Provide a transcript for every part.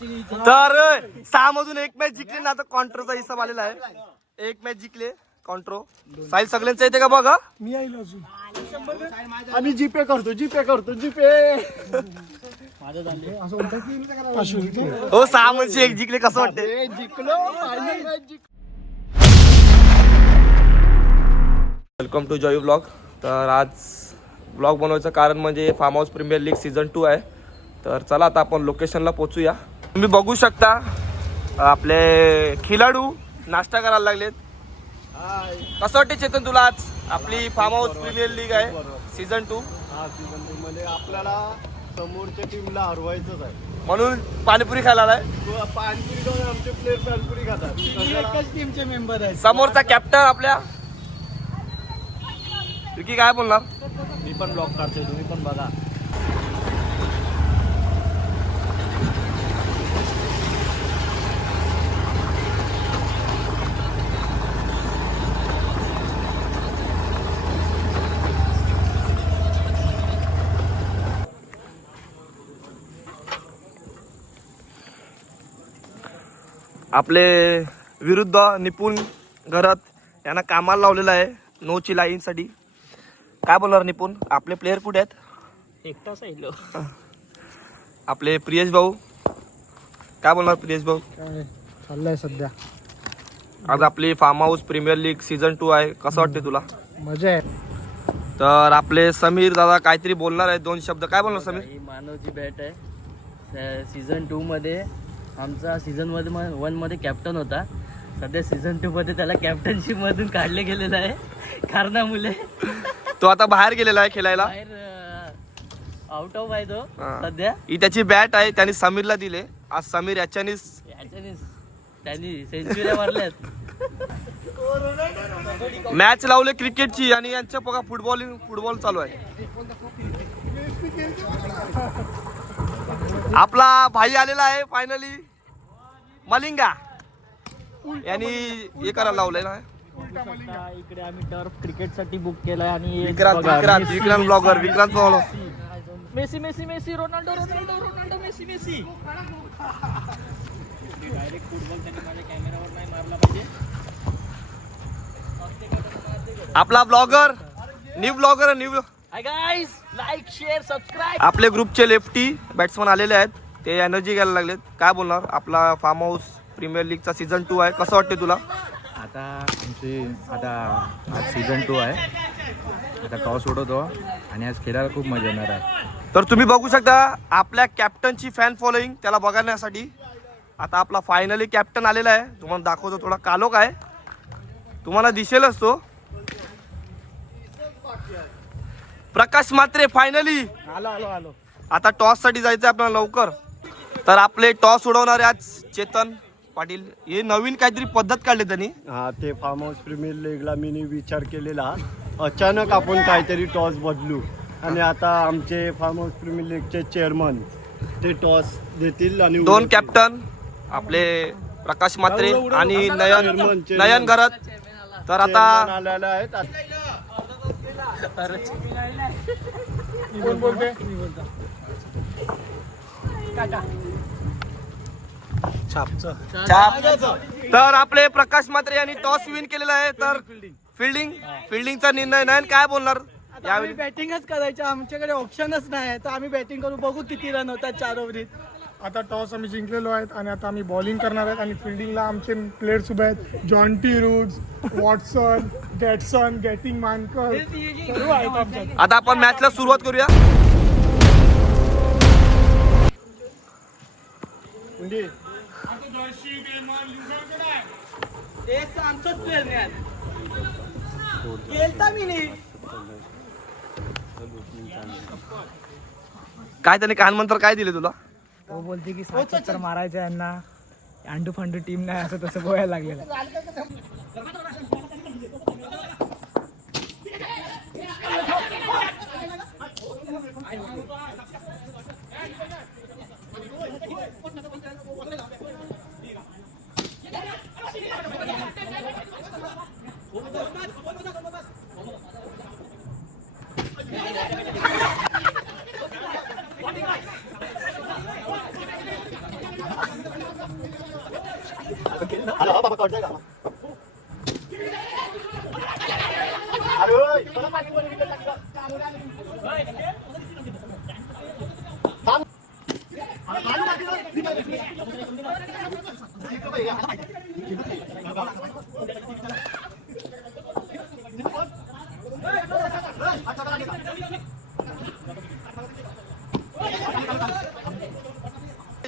तर 6 मधून 1 मॅच जिंकली ना, आता कॉन्ट्रोचा हिसाब आलेला आहे. 1 मॅच जिंकले कॉन्ट्रो. साहिल सगळ्यांचं येते का बघा. मी येईल अजून. आम्ही जीपे करतो. हो 6 मधून 1 जिंकले, कसं वाटते. जिंकलो. Welcome to Joy blog. तर आज ब्लॉग बनवायचं कारण म्हणजे farm house premier league season 2 आहे. तर चला आता आपण लोकेशनला पोहोचूया. तुम्ही बघू शकता आपले खिलाडू नाश्ता करायला लागलेत. कसं वाटते चेतन तुला आज आपली फार्म हाऊस प्रीमियर लीग आहे सीझन 2. सीझन 2 मध्ये आपल्याला समोरच्या टीमला हरवायचंच आहे, म्हणून पाणीपुरी खायला आलाय. पाणीपुरी खाऊन आमचे प्लेयर पाणीपुरी खातात. एकच टीमचे मेंबर आहेत. समोरचा कॅप्टन आपल्या विकी काय बोलणार. मी पण ब्लॉग काढतोय, तुम्ही पण बघा. आपले विरुद्ध निपुण घरात यांना कामाला लावलेलं आहे नोची लाईनसाठी. काय बोलणार निपुण, आपले प्लेयर कुठे आहेत. एकटाच राहिलो. आपले प्रियेश भाऊ काय बोलणार. प्रियेश भाऊ काय चाललंय सध्या. आज आपली farm house premier league season 2 आहे, कसं वाटते तुला. मजा आहे. तर आपले समीर दादा काहीतरी बोलणार आहे, 2 शब्द. काय बोलणार समीर. ही मानवची बॅट आहे. सीझन 2 मध्ये आमचा सीझन 1 मध्ये कॅप्टन होता. सध्या सीझन 2 मध्ये त्याला कॅप्टनशिप मधून काढले गेलेलं आहे कारणामुळे. तो आता बाहेर गेलेला आहे खेळायला, बाहेर आउट ऑफ आहे तो हा. सध्या. ही त्याची बॅट आहे, त्यांनी समीरला दिले. आज समीर याच्यानेच त्यांनी सेंचुऱ्या मारल्यात. मॅच लावले क्रिकेटची आणि यांचं बघा फुटबॉल चालू आहे. आपला भाई आलेला आहे फायनली, मलिंगा यांनी हे करायला लावलंय ना. इकडे आम्ही टर्फ क्रिकेट साठी बुक केलाय आणि Vikrant blogger Vikrant blogger. Messi Messi Messi Ronaldo Ronaldo Ronaldo Messi Messi. Direct football त्यांनी माझ्या कॅमेरावर नाही मारला पाहिजे. आपला blogger new hi guys, like share subscribe. आपले ग्रुपचे लेफ्टी बॅट्समन आलेले आहेत, ते एनर्जी घ्यायला लागलेत. काय बोलणार. आपला फार्म हाऊस प्रीमियर लीगचा सीझन 2 आहे, कसं वाटते तुला. आज सीझन 2 आहे. आता टॉस उडवतो आणि आज खेळायला खूप मजा येणार आहे. तर तुम्ही बघू शकता आपल्या कॅप्टनची फॅन फॉलोईंग त्याला बघण्यासाठी. आता आपला फायनली कॅप्टन आलेला आहे, तुम्हाला दाखवतो. थोडा कालोख आहे, तुम्हाला दिसेलच तो. प्रकाश मात्रे फायनली आलो. आता टॉस साठी जायचं आपल्याला लवकर. तर आपले टॉस उडवणारे आज चेतन पाटील. हे नवीन काहीतरी पद्धत काढली त्यांनी. हा, ते फार्म हाऊस प्रीमियर लीगला मी विचार केलेला. अचानक आपण काहीतरी टॉस बदलू आणि आता आमचे फार्म हाऊस प्रीमियर लीगचे चेअरमन ते टॉस देतील आणि 2 कॅप्टन आपले प्रकाश मात्रे आणि नयन घरात. तर आता आलेला आहेत. तर आपले प्रकाश मात्रे यांनी टॉस विन केलेला आहे. तर फिल्डिंगचा निर्णय. नयन काय बोलणार यावेळी. बॅटिंगच करायचं, आमच्याकडे ऑप्शनच नाही, तर आम्ही बॅटिंग करू, बघू किती रन होतात 4 ओव्हरीत. आता टॉस आम्ही जिंकलेलो आहेत आणि आता आम्ही बॉलिंग करणार आहेत. आणि फिल्डिंगला आमचे प्लेयर्स उभे आहेत. जॉन्टी रूड्स, वॉटसन, गॅटसन, गॅटिंग मानकर सर्व आहेत आमच्यात. आता आपण मॅचला सुरुवात करूया. आमचंच प्लेअर नाही गेलता मी नाही. काय त्याने कानमंत्र काय दिले तुला. तो बोलते की 7 मारायचं यांना, अंडू फंडू टीम नाही, असं तसं बोलायला लागलेलं.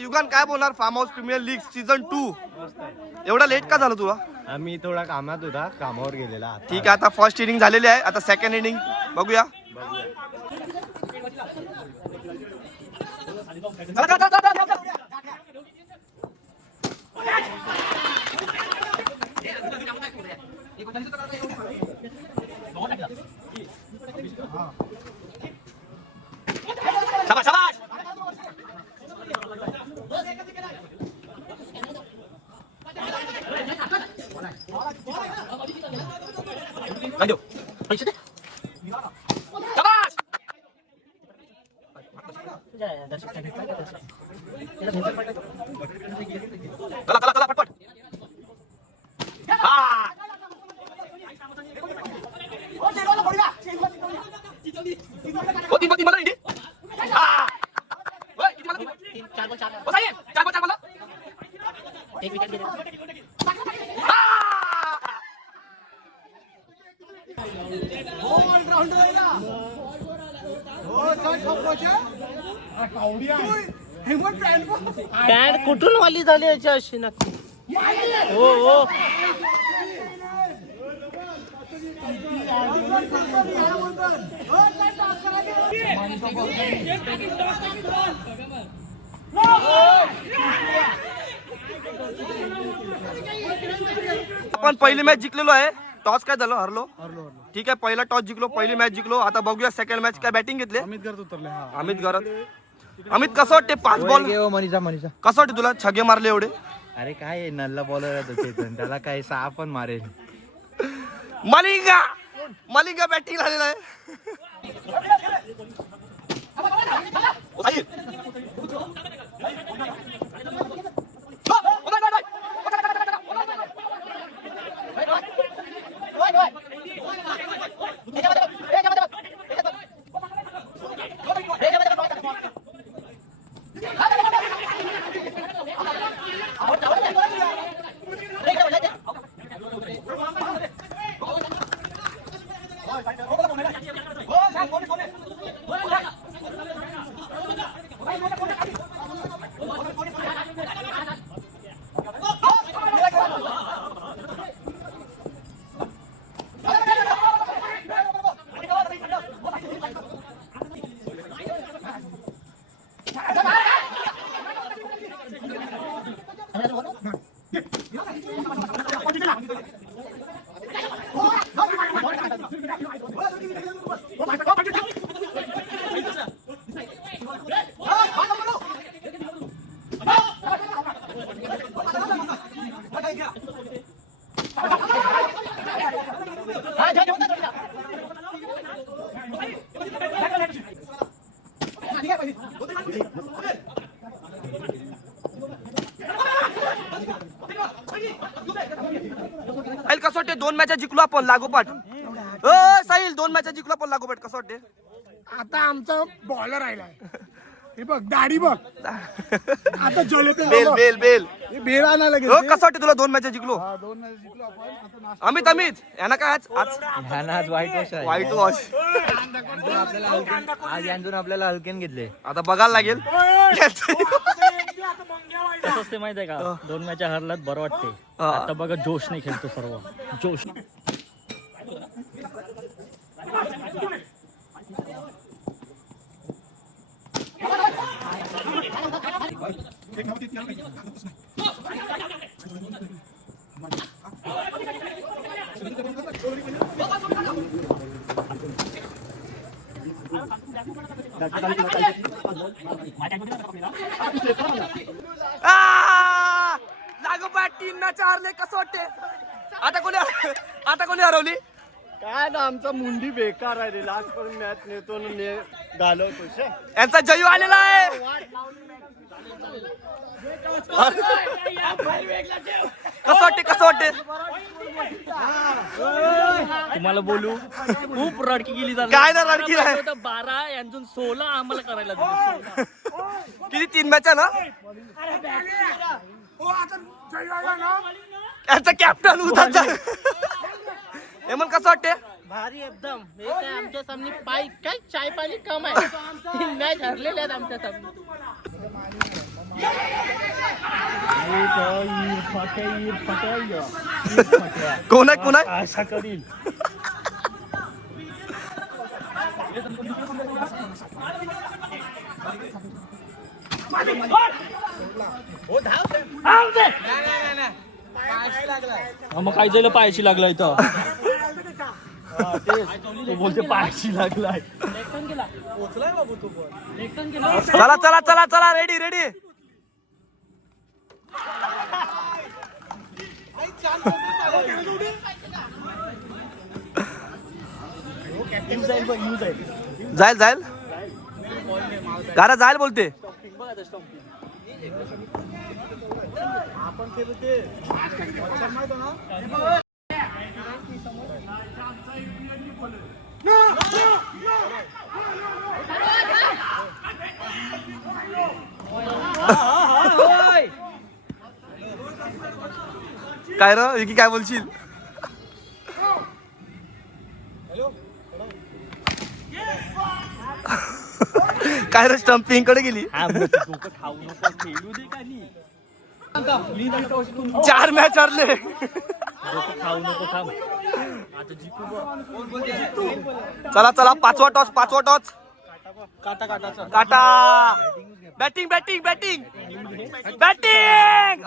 युगान काय बोलणार farm house premier league season 2 एवढा लेट का झालं तुला? आम्ही थोडा कामात होता, कामावर गेलेला. ठीक आहे, आता फर्स्ट इनिंग झालेली आहे, आता सेकंड इनिंग बघूया. चला चला चला पटपट. तीन मला इंडी. किती मला? 4 मला. एक विकेट गेली. पॅन्ट कुठून वाली झाली याची अशी नक्की? हो हो. आपण पहिली मॅच जिंकलेलो आहे. टॉस काय झालं? हरलो. ठीक आहे, पहिला टॉस जिंकलो, पहिली मॅच जिंकलो. आता बघूया सेकंड मॅच काय बॅटिंग घेतले. अमित घरात. अमित कसं वाटते 5 बॉल? मनीषा कसं वाटते तुला छगे मारले एवढे? अरे काय नल्ला बॉलर चेतन, त्याला काय 6 पण मारेल. मलिंगा बॅटिंग झालेला आहे. कसं वाटते 2 मॅच जिंकलो आपण लागोपाठ. साहिल 2 मॅच जिंकलो आपण लागोपाठ. कसं वाटते? आता आमचा बॉलर राहिलाय. हे बघ दाढी बघ. आता जले ते बेल बेल बेल बेल आणायला कसं वाटते तुला 2 मॅच जिंकलो? 2 मॅच जिंकलो आपण. अमित यांना काय आज आज वाईट वॉश आहे. व्हाईट वॉश आज यांतून आपल्याला हलकेन घेतले. आता बघायला लागेल. कसं असते माहित आहे का? 2 मॅच हरलात बरं वाटते. आता बघा जोश नाही खेळतो सर्व. जोश. लागोपाठ 3 मॅच हारले. कसं वाटते? आता कोणी हरवली? काय ना, आमचा मुंडी बेकार आहे. लास्ट पर्यंत मॅच नेतो घालवतो. यांचा जयू आलेला आहे. कसं वाटते तुम्हाला बोलू खूप रडकी गेली काय ना रडकी नाही. 12 यांतून 16 आम्हाला करायला दिली. 16. किती 3 मॅच ना यांचा कॅप्टन उद्याचा हेमंत कसं वाटते भारी एकदम. हे काय आमच्या सामने पाय काय चाय पाणी कम आहे. 3 मॅच हरलेले आहेत आमच्या सामने. कोण आहे असा करील. मग काय झालं पायाशी लागला इथं. तू बोलते पायाशी लागलाय. चला रेडी जाईल गारा जाईल बोलते. काय र विकी काय बोलशील. काय रे स्टम्पिंग कडे गेली. 4 मॅच हरले. खाऊ नको थांब. चला 5वा टॉस. काटा बॅटिंग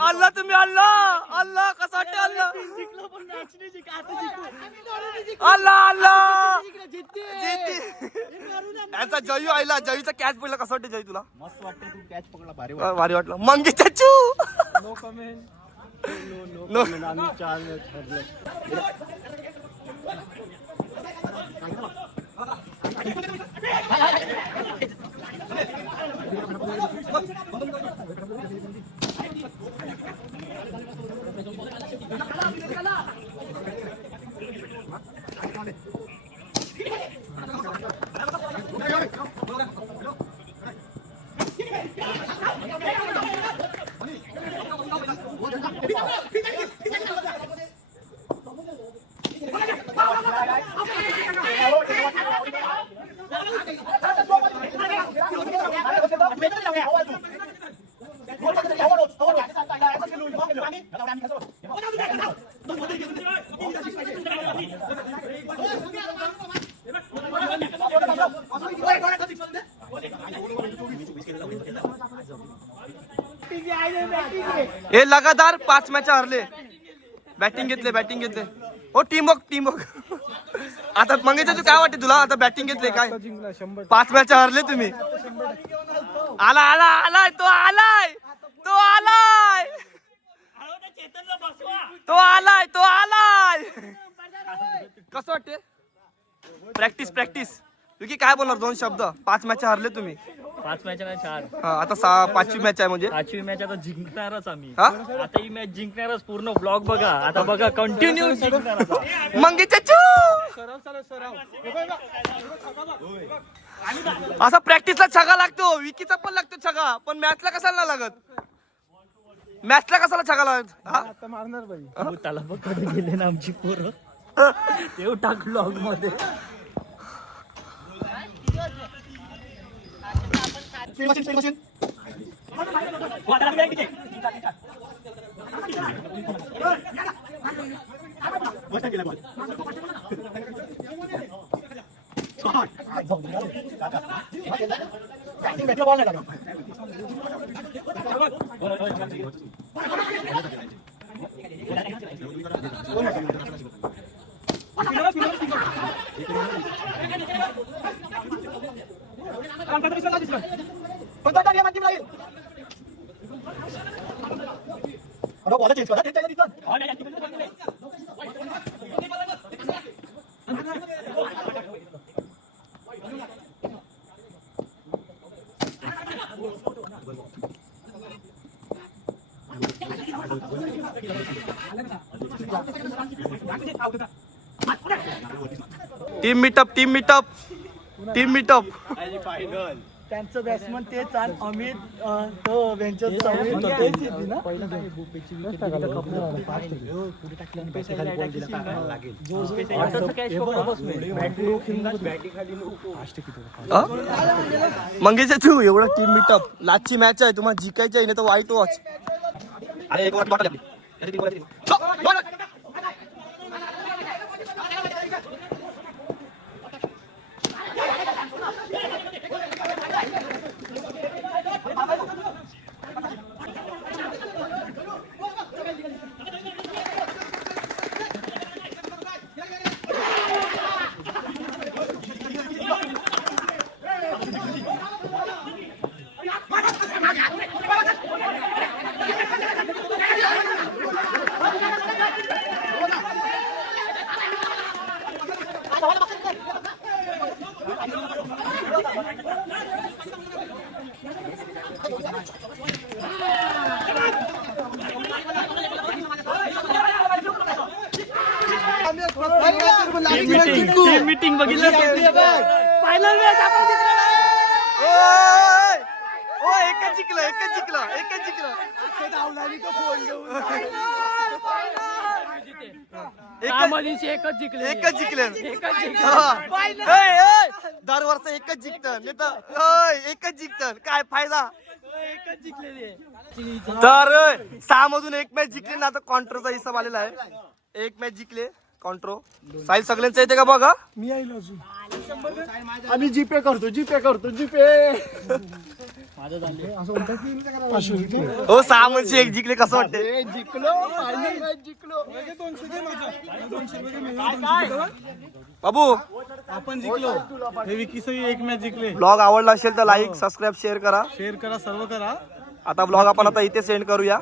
अल्ला तुम्ही अल्ला कसं वाटते अल्ला यांचा जयू आयला. जयूचा कॅच पडला कसं वाटतं जयू तुला. मस्त वाटतं तू कॅच पकडला भारी भारी वाटलं. मंगी चाचू आम्ही 4 मॅच हरले. हे लगातार 5 मॅच हरले. बॅटिंग घेतले हो. टीमवर्क आता मंगेच्या तू काय वाटते तुला. आता बॅटिंग घेतले काय 5 मॅच हरले तुम्ही. आलाय तो आलाय कसं वाटते. प्रॅक्टिस विकी काय बोलणार 2 शब्द. 5 मॅच हरले तुम्ही. 5 मॅच 4. आता 5वी मॅच आहे म्हणजे 5वी मॅच आता जिंकणारच आम्ही. हा? आता ही मॅच जिंकणारच. पूर्ण ब्लॉग बघा. आता बघा कंटिन्यू जिंकणार. मंगी चाचू असा प्रॅक्टिसला छगा लागतो. विकीचा पण लागतो छगा. पण मॅचला कशाला लागत. मॅचला कशाला छगा लागत. आता मारणार बाई. त्याला पकडून गेले ना आमची पोरं. तेव टाक ब्लॉग मध्ये. Team meetup team meetup team meetup. Final त्यांचं बॅट्समन तेच आणि अमित तो वेंचर मंगेशा तू एवढा टीम मीटअप. लाचची मॅच आहे, तुम्हाला जिकायची आहे, नाही तर वाईट वॉच. अरे एक वॉच मीटिंग बघितलं फायनल एकच जिंकलं एकच जिंकलं एकच जिंकलं. एकच जिंकले एकच जिंकले. एकच जिंकले. दरवर्ष एकच जिंकतं, नाही तर एकच जिंकतं, काय फायदा. एकच जिंकले. तर 6 मधून एक मॅच जिंकली ना, आता कॉन्ट्रोचा हिसाब आलेला आहे. एक मॅच जिंकले कॉन्ट्रो. साईल सगळ्यांचं येते का बघा. मी येईल अजून. आम्ही जीपे करतो जीपे. हो 6 मध्ये एक जिंकले, कसं वाटते. जिंकलो फायनल मॅच जिंकलो. बाबू आपण जिंकलो. हे विकीसही एक मॅच जिंकले. ब्लॉग आवडला असेल तर लाईक सबस्क्राईब शेअर करा. शेअर करा, सर्व करा. आता ब्लॉग आपण आता इथे सेंड करूया.